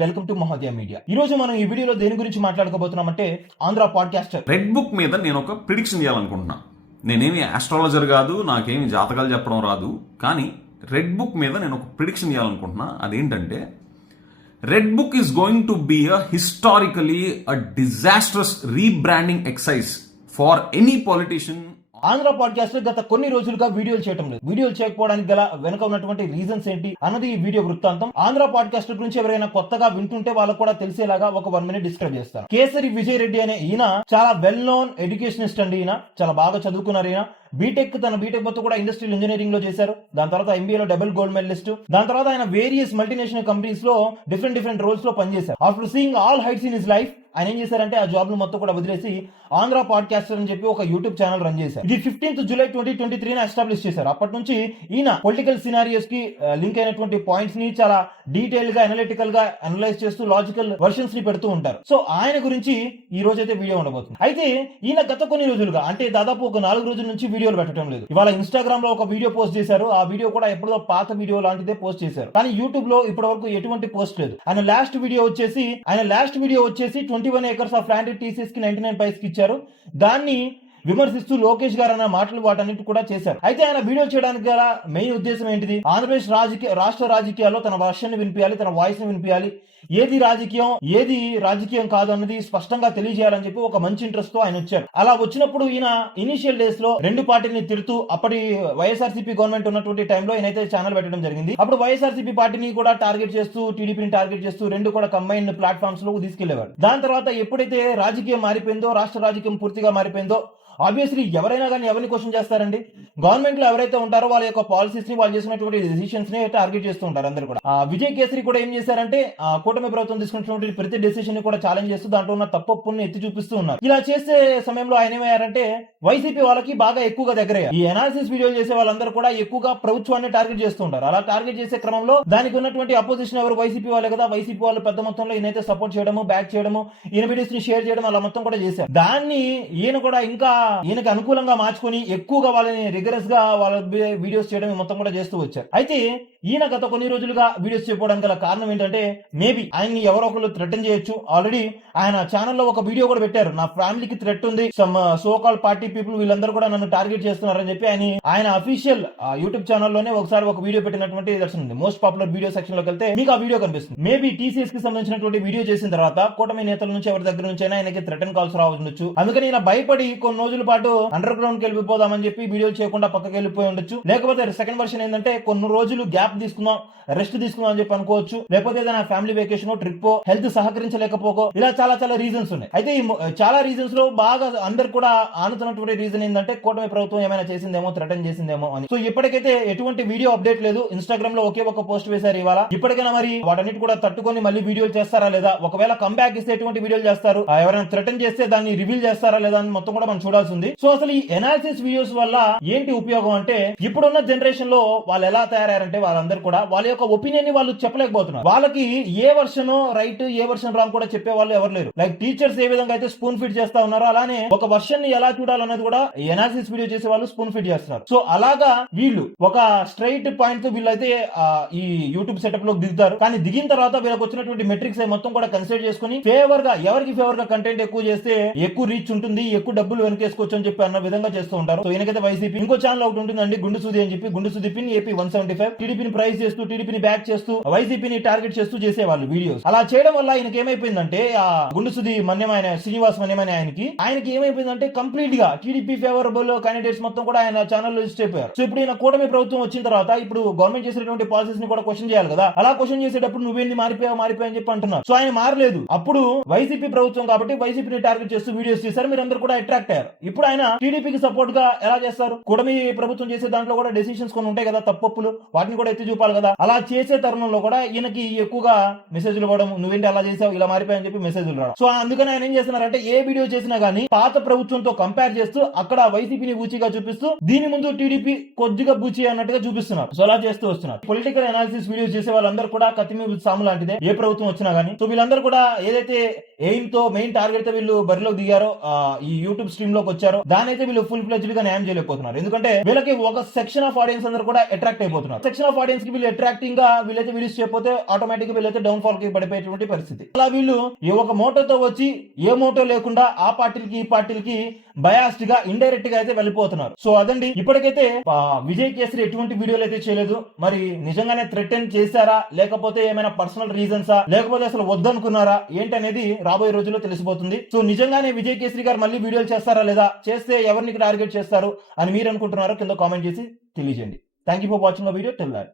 Welcome to మహోదయ media. ఈ రోజు మనం ఈ వీడియోలో దేని గురించి మాట్లాడుకోబోతున్నామంటే ఆంధ్ర పాడ్కాస్టర్ రెడ్ బుక్ మీద నేను ఒక ప్రిడిక్షన్ చేయాలనుకుంటున్నా. నేనేమి ఆస్ట్రాలజర్ కాదు, నాకేమి జాతకాలు చెప్పడం రాదు, కానీ రెడ్ బుక్ మీద నేను ఒక ప్రిడిక్షన్ చేయాలనుకుంటున్నా. అదేంటంటే red book is going to be a historically a disastrous rebranding exercise for any politician. Andhra podcaster గత కొన్ని రోజులుగా వీడియోలు చేయడం లేదు. వీడియోలు చేయకపోవడానికి గల వెనక ఉన్నటువంటి రీజన్స్ ఏంటి అన్నది ఈ వీడియో వృత్తాంతం. ఆంధ్ర పాడ్కాస్టర్ గురించి ఎవరైనా కొత్తగా వింటుంటే వాళ్ళకు కూడా తెలిసేలాగా ఒక 1 minute డిస్క్రైబ్ చేస్తాను. కేసరి విజయ్ రెడ్డి అనే ఈయన చాలా వెల్ నోన్ ఎడ్యుకేషనిస్ట్ అండి. ఈయన చాలా బాగా చదువుకున్నారు. ఈయన తన బీటెక్ మొత్తం కూడా ఇండస్ట్రియల్ ఇంజనీరింగ్ లో చేశారు. దాని తర్వాత ఎంబీఏ లో డబుల్ గోల్డ్ మెడలిస్ట్. దాని తర్వాత ఆయన వేరియస్ మల్టీనేషనల్ కంపెనీస్ లో డిఫరెంట్ రోల్స్ లో పనిచేశారు. After seeing all heights in his life ఆయన ఏం చేశారంటే ఆ జాబ్ ను మొత్తం కూడా వదిలేసి ఆంధ్ర పాడ్కాస్టర్ అని చెప్పి ఒక యూట్యూబ్ ఛానల్ రన్ చేశారు. ఇది 15th July 2023 ఎస్టాబ్లిష్ చేశారు. అప్పటి నుంచి ఈయన పొలిటికల్ సినారియోస్ కి లింక్ అయినటువంటి పాయింట్స్ ని చాలా డీటెయిల్ గా అనలిటికల్ గా అనలైజ్ చేస్తూ లాజికల్ వర్షన్స్ ని పెడుతూ ఉంటారు. సో ఆయన గురించి ఈ రోజు అయితే వీడియో ఉండబోతుంది. అయితే ఈయన గత కొన్ని రోజులుగా అంటే దాదాపు ఒక 4 రోజుల నుంచి వీడియోలు పెట్టడం లేదు. ఇవాళ ఇన్స్టాగ్రామ్ లో ఒక వీడియో పోస్ట్ చేశారు. ఆ వీడియో కూడా ఎప్పుడో పాత వీడియో లాంటిదే పోస్ట్ చేశారు. కానీ యూట్యూబ్ లో ఇప్పటి వరకు ఎటువంటి పోస్ట్ లేదు. ఆయన లాస్ట్ వీడియో వచ్చేసి 21 acres ఆఫ్ ల్యాండ్ టీసీఎస్ కి 99 పైస్ కి ఇచ్చారు. దాన్ని విమర్శిస్తూ లోకేష్ గారు అన్న మాటలు వాటన్నిటి కూడా చేశారు. అయితే ఆయన వీడియో చేయడానికి గల మెయిన్ ఉద్దేశం ఏంటిది? ఆంధ్రప్రదేశ్ రాష్ట్ర రాజకీయాల్లో తన వర్షన్ని వినిపించాలి, తన వాయిస్ ని వినిపించాలి. ఏది రాజకీయం కాదు అన్నది స్పష్టంగా తెలియజేయాలని చెప్పి ఒక మంచి ఇంట్రెస్ట్ తో ఆయన వచ్చారు. అలా వచ్చినప్పుడు ఈయన ఇనిషియల్ డేస్ లో రెండు పార్టీని తిడుతూ అప్పటి వైఎస్ఆర్సీపీ గవర్నమెంట్ ఉన్నటువంటి టైంలో ఈయనైతే ఛానల్ పెట్టడం జరిగింది. అప్పుడు వైఎస్ఆర్సీపీ పార్టీని కూడా టార్గెట్ చేస్తూ టీడీపీని టార్గెట్ చేస్తూ రెండు కూడా కంబైన్డ్ ప్లాట్ఫామ్స్ లో తీసుకెళ్లేవారు. దాని తర్వాత ఎప్పుడైతే రాజకీయం మారిపోయిందో, రాష్ట్ర రాజకీయం పూర్తిగా మారిపోయిందో, ఆబ్వియస్లీ ఎవరైనా కానీ ఎవరిని క్వశ్చన్ చేస్తారండి? గవర్నమెంట్ లో ఎవరైతే ఉంటారో వాళ్ళ యొక్క పాలసీస్ ని, వాళ్ళు చేసినటువంటి డెసిషన్స్ ని టార్గెట్ చేస్తూ ఉంటారు అందరు కూడా. విజయ్ కేసరి కూడా ఏం చేశారంటే కూటమి ప్రభుత్వం తీసుకున్నటువంటి ప్రతి డెసిషన్ ని కూడా ఛాలెంజ్ చేస్తూ దాంట్లో ఉన్న తప్పుని ఎత్తి చూపిస్తూ ఉన్నారు. ఇలా చేసే సమయంలో ఆయన ఏమయ్యారంటే వైసీపీ వాళ్ళకి బాగా ఎక్కువగా దగ్గరయ్యారు. ఈ అనాలిసిస్ వీడియోలు చేసే వాళ్ళందరూ కూడా ఎక్కువగా ప్రభుత్వాన్ని టార్గెట్ చేస్తూ ఉంటారు. అలా టార్గెట్ చేసే క్రమంలో దానికి ఉన్నటువంటి అపోజిషన్ ఎవరు? వైసీపీ వాళ్ళే కదా. వైసీపీ వాళ్ళు పెద్ద మొత్తంలో ఈయనైతే సపోర్ట్ చేయడము, బ్యాక్ చేయడము, ఈయన వీడియోస్ ని షేర్ చేయడం అలా మొత్తం కూడా చేశారు. దాన్ని ఈయన కూడా ఇంకా ఈయనకి అనుకూలంగా మార్చుకొని ఎక్కువగా వాళ్ళని రిగరస్ గా వాళ్ళ వీడియోస్ చేయడం మొత్తం కూడా చేస్తూ వచ్చారు. అయితే ఈయన గత కొన్ని రోజులుగా వీడియోస్ చేయడానికి గల కారణం ఏంటంటే మేబీ ఆయన్ని ఎవరో ఒకరు థ్రెటన్ చేయొచ్చు. ఆల్రెడీ ఆయన ఛానల్లో ఒక వీడియో కూడా పెట్టారు, నా ఫ్యామిలీకి థ్రెట్ ఉంది, some so call party people వీళ్ళందరూ కూడా నన్ను టార్గెట్ చేస్తున్నారని చెప్పి ఆయన అఫీషియల్ యూట్యూబ్ ఛానల్లోనే ఒకసారి ఒక వీడియో పెట్టినటువంటి దర్శనం ఉంది. మోస్ట్ పాపులర్ వీడియో సెక్షన్ లోకి వెళ్తే మీకు ఆ వీడియో కనిపిస్తుంది. మేబీ టీసీఎస్ కి సంబంధించినటువంటి వీడియో చేసిన తర్వాత కూటమి నేతల నుంచి ఎవరి దగ్గర నుంచి అయినా ఆయనకి థ్రెటన్ కాల్స్ రావచ్చు. అందుకని ఈయన భయపడి కొన్ని రోజుల పాటు అండర్ గ్రౌండ్ కి వెళ్ళిపోదామని చెప్పి వీడియో చేయకుండా పక్కకి వెళ్ళిపోయి ఉండొచ్చు. లేకపోతే సెకండ్ వర్షన్ ఏంటంటే కొన్ని రోజులు గ్యాప్ తీసుకుందాం, రెస్ట్ తీసుకుందాం అని చెప్పి అనుకోవచ్చు. లేకపోతే ఏదైనా ఫ్యామిలీ వెకేషన్, ట్రిప్, హెల్త్ సహకరించలేకపోకో, ఇలా చాలా రీజన్స్ ఉన్నాయి. అయితే ఈ చాలా రీజన్స్ లో బాగా అందరు కూడా ఆనుతున్నటువంటి రీజన్ ఏంటంటే కూటమి ప్రభుత్వం ఏమైనా చేసిందేమో, థ్రెటన్ చేసిందేమో అని. సో ఇప్పటికైతే ఎటువంటి వీడియో అప్డేట్ లేదు. ఇన్స్టాగ్రామ్ లో ఒకే ఒక పోస్ట్ వేశారు ఇవాళ. ఇప్పటికైనా మరి వాటన్నిటి కూడా తట్టుకొని మళ్ళీ వీడియోలు చేస్తారా లేదా, ఒకవేళ కంబ్యాక్ ఇస్తే ఎటువంటి వీడియోలు చేస్తారు, ఎవరైనా థ్రెటన్ చేస్తే దాన్ని రివీల్ చేస్తారా లేదా అని మొత్తం కూడా మనం చూడాల్సి ఉంది. సో అసలు ఈ అనాలిసిస్ వీడియోస్ వల్ల ఏంటి ఉపయోగం అంటే ఇప్పుడున్న జనరేషన్ లో వాళ్ళు ఎలా తయారయ్యారంటే వాళ్ళందరూ కూడా వాళ్ళ యొక్క ఒపీనియన్ ని వాళ్ళు చెప్పలేకపోతున్నారు. వాళ్ళకి ఏ వర్షన్ రైట్, ఏ వర్షన్ రాంగ్ కూడా చెప్పే వాళ్ళు ఎవరు లేరు. లైక్ టీచర్స్ ఏ విధంగా అయితే స్పూన్ ఫీడ్ చేస్తా ఉన్నారో అలానే ఒక వర్షన్ ని ఎలా చూడాలన్నది కూడా ఎనాలిసిస్ వీడియో చేసే వాళ్ళు స్పూన్ ఫీడ్ చేస్తున్నారు. సో అలాగా వీళ్ళు ఒక స్ట్రైట్ పాయింట్ తో వీళ్ళైతే ఈ యూట్యూబ్ సెటప్ లో దిగుతారు. కానీ దిగిన తర్వాత వీళ్ళకి వచ్చినటువంటి మెట్రిక్స్ మొత్తం కూడా కన్సిడర్ చేసుకుని ఎవరికి ఫేవర్ గా కంటెంట్ ఎక్కువ చేస్తే ఎక్కువ రీచ్ ఉంటుంది, ఎక్కువ డబ్బులు వెనకేసుకోవచ్చు అని చెప్పి అన్న విధంగా చేస్తూ ఉంటారు. సో ఈయనకైతే వైసీపీ ఇంకో ఛానల్ ఒకటి ఉంటుందండి, గుండు సుది అని చెప్పి, గుండు సుది పిన్ ఏపీ 175, టీడీపీని ప్రైజ్ చేస్తూ, టీడీపీని బ్యాక్ చేస్తూ, వైసీపీని టార్గెట్ చేస్తూ చేసేవాళ్ళు వీడియోస్. అలా చేయడం వల్ల ఆయనకి ఏమైపోయిందంటే ఆ గుండు సుది మన్యమైన శ్రీనివాస్ మన్యమైన ఆయనకి ఏమైపోయిందంటే కంప్లీట్ గా టీడీపీ ఫేవరబుల్ క్యాండిడేట్స్ మొత్తం కూడా ఆయన ఛానల్ లిస్ట్ అయిపోయారు. సో ఇప్పుడు ఈయన కూటమి ప్రభుత్వం వచ్చిన తర్వాత ఇప్పుడు గవర్నమెంట్ చేసినటువంటి పాలసీస్ ని కూడా క్వశ్చన్ చేయాలి కదా. అలా క్వశ్చన్ చేసేటప్పుడు నువ్వేంది మారిపోయావు అని చెప్పి అంటున్నారు. సో ఆయన మారలేదు. అప్పుడు వైసీపీ ప్రభుత్వం కాబట్టి వైసీపీని టార్గెట్ చేస్తూ వీడియోస్ చేశారు, మీరు అందరూ కూడా అట్రాక్ట్ అయ్యారు. ఇప్పుడు ఆయన టీడీపీకి సపోర్ట్ గా ఎలా చేస్తారు? కూటమి ప్రభుత్వం చేసే దాంట్లో కూడా డెసిషన్స్ కొన్ని ఉంటాయి కదా, తప్పులు, వాటిని కూడా ఎత్తి చూపాలి కదా. అలా చేసే తరుణంలో కూడా ఈయనకి ఎక్కువగా మెసేజ్లు ఇవ్వడం, నువ్వేంటి అలా చేసావు, ఇలా మారిపోయాయని చెప్పి మెసేజ్లు రావడం. సో అందుకని ఆయన ఏం చేస్తున్నారంటే ఏ వీడియో చేసినా గానీ పాత ప్రభుత్వంతో కంపేర్ చేస్తూ అక్కడ వైసీపీని బూచిగా చూపిస్తూ దీని ముందు టీడీపీ కొద్దిగా బూచి అన్నట్టుగా చూపిస్తున్నారు. సో అలా చేస్తూ వస్తున్నారు. పొలిటికల్ అనాలిసిస్ వీడియోస్ చేసే వాళ్ళందరూ కూడా కత్తిమీ సాము లాంటిదే ఏ ప్రభుత్వం వచ్చినా గానీ. సో వీళ్ళందరూ కూడా ఏదైతే ఎయిమ్ తో మెయిన్ టార్గెట్ తో వీళ్ళు బరిలోకి దిగారో, ఈ యూట్యూబ్ స్ట్రీమ్ లోకి వచ్చారో, దానైతే వీళ్ళు ఫుల్ ఫ్లెడ్జ్డ్ గా న్యాయం చేయలేకపోతున్నారు. ఎందుకంటే వీళ్ళకి ఒక సెక్షన్ ఆఫ్ ఆడియన్స్ అందరూ కూడా అట్రాక్ట్ అయిపోతున్నారు. సెక్షన్ ఆఫ్ ఆడియన్స్ కి వీళ్ళు అట్రాక్టింగ్ గా వీళ్ళైతే వీడియోస్ చేయకపోతే ఆటోమేటిక్ గా వీళ్ళైతే డౌన్ ఫాల్ కి పడిపోయేటువంటి పరిస్థితి. అలా వీళ్ళు ఈ ఒక మోటోతో వచ్చి ఏ మోటో లేకుండా ఆ పార్టీలకి ఈ పార్టీలకి బయాస్డ్ గా ఇండైరెక్ట్ గా అయితే వెళ్ళిపోతున్నారు. సో అదండి, ఇప్పటికైతే విజయ్ కేసరి ఎటువంటి వీడియోలు అయితే చేయలేదు. మరి నిజంగానే థ్రెటన్ చేశారా, లేకపోతే ఏమైనా పర్సనల్ రీజన్సా, లేకపోతే అసలు వద్దనుకున్నారా ఏంటనేది రాబోయే రోజుల్లో తెలిసిపోతుంది. సో నిజంగానే విజయ్ కేసరి గారు మళ్ళీ వీడియోలు చేస్తారా, లేదా చేస్తే ఎవరిని టార్గెట్ చేస్తారు అని మీరు అనుకుంటున్నారో కింద కామెంట్ చేసి తెలియజేయండి. Thank you for watching the video. Till that.